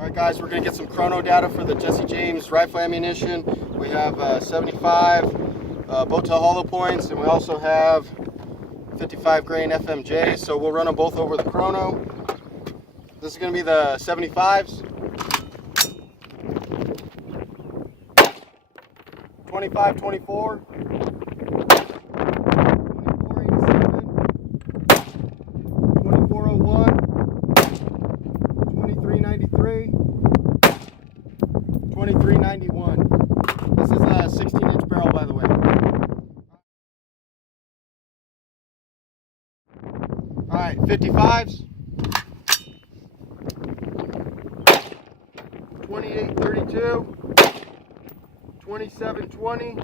Alright guys, we're going to get some chrono data for the Jesse James rifle ammunition. We have 75 bow tail hollow points, and we also have 55 grain FMJ, so we'll run them both over the chrono. This is going to be the 75s. 25, 24. 2401, 2393, 2391. This is a 16-inch barrel, by the way. Alright, 55s, 2832, 2720,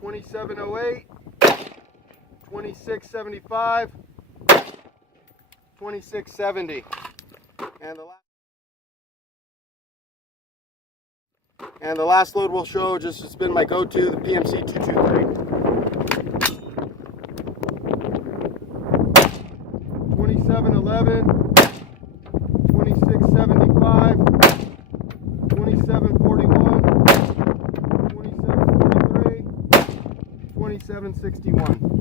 2708, 2675, 2670, and the last load we'll show, just it's been my go-to, the PMC 223. 2711, 2675, 2741, 2743, 2761.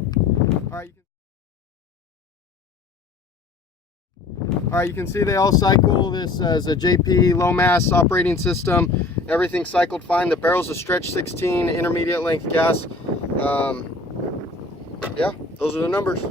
Alright, you can see they all cycle. This is a JP low mass operating system. Everything cycled fine. The barrel's a stretch 16 intermediate length gas. Yeah, those are the numbers.